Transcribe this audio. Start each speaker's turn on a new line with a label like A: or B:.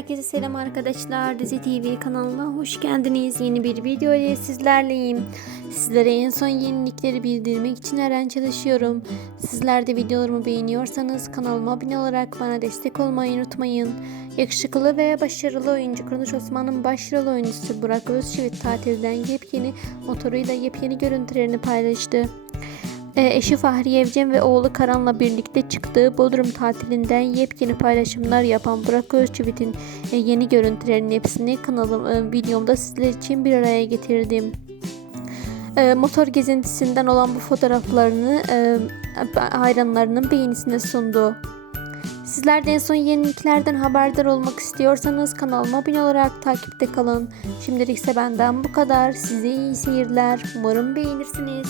A: Herkese selam arkadaşlar. Dizi TV kanalına hoş geldiniz. Yeni bir video ile sizlerleyim. Sizlere en son yenilikleri bildirmek için her an çalışıyorum. Sizler de videolarımı beğeniyorsanız kanalıma abone olarak bana destek olmayı unutmayın. Yakışıklı ve başarılı oyuncu Kuruluş Osman'ın başrol oyuncusu Burak Özçivit tatilden yepyeni motoruyla yepyeni görüntülerini paylaştı. E, eşi Fahri Evcen ve oğlu Karan'la birlikte çıktığı Bodrum tatilinden yepyeni paylaşımlar yapan Burak Özçivit'in e, yeni görüntülerinin hepsini kanalım e, videomda sizler için bir araya getirdim. E, motor gezintisinden olan bu fotoğraflarını e, hayranlarının beğenisine sundu. Sizler de en son yeniliklerden haberdar olmak istiyorsanız kanalıma abone olarak takipte kalın. Şimdilik ise benden bu kadar. Size iyi seyirler. Umarım beğenirsiniz.